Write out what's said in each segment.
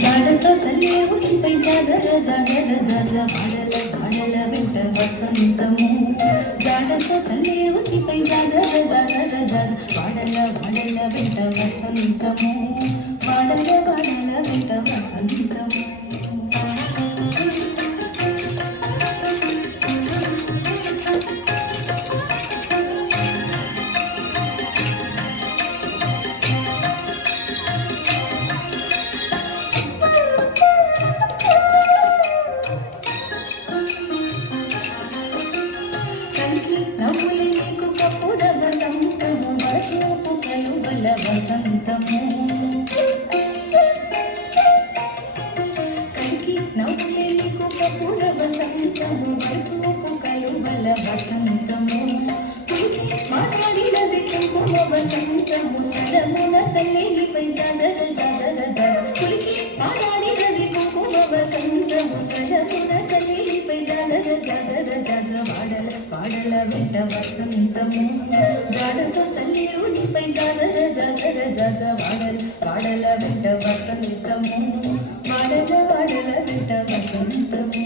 జాడతో చల్లే ఉడిపై జాజర జాజర జాజ వాడల వాడల వెంట వసంతము జాడతో చల్లే ఉడిపై జాజర జాజర జాజ వాడల వాడల వెంట వసంతము వాడల వాడల వెంట వసంతము నవ్వులి నీకు కప్పుడ వసంతము చూపు కలువల వసంతము కంకి నవ్వులి నీకు కప్పుడ వసంతము చూపు కలువల వసంతము మాట్లాడినది కుంకుమ వసంతము చలమున చల్లేనిపై జాజర జాజర జాజ పులికి మాట్లాడినది కుంకుమ వసంతము చలమున చల్లేనిపై జాజర జాజర జాజ వాడల వాడల వెంట వసంతము జాడతో చల్లేరునిపై జాజర జాజర జాజ వాడల వాడల వెంట వసంతము వాడల వాడల వెంట వసంతము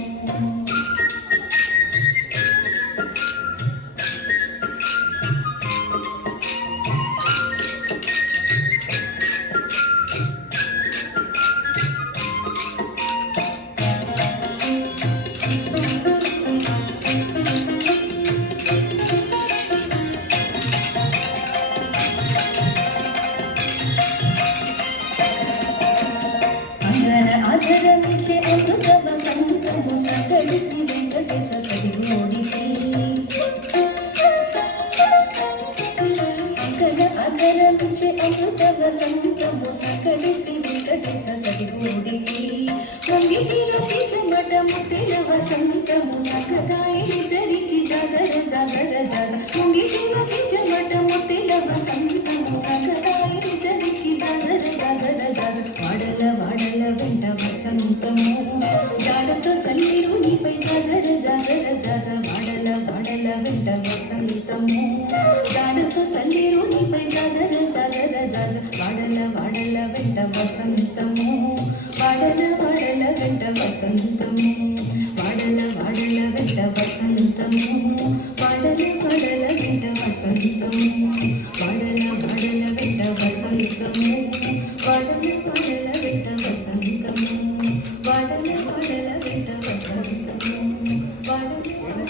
ఆదరించే అమృత వసంతము సకలి శ్రీ వెంకటేశ సరిగోడికి ఆదరించే అమృత వసంతము సకలి శ్రీ వెంకటేశ సరిగోడికి వంగిటిలోకి చెమట ముట్టిన వసంతము సకదాయిద్దరికి జాజర జాజర జాజ వంగిటిలోకి చెమట ముట్టిన వసంతము సకదాయిద్దరికి జాజర జాజర జాజ వాడల వాడల వెంట వసంతము జాడతో చల్లేరునిపై జాజర జాజర జాజ వాడల వాడల వెంట వసంతము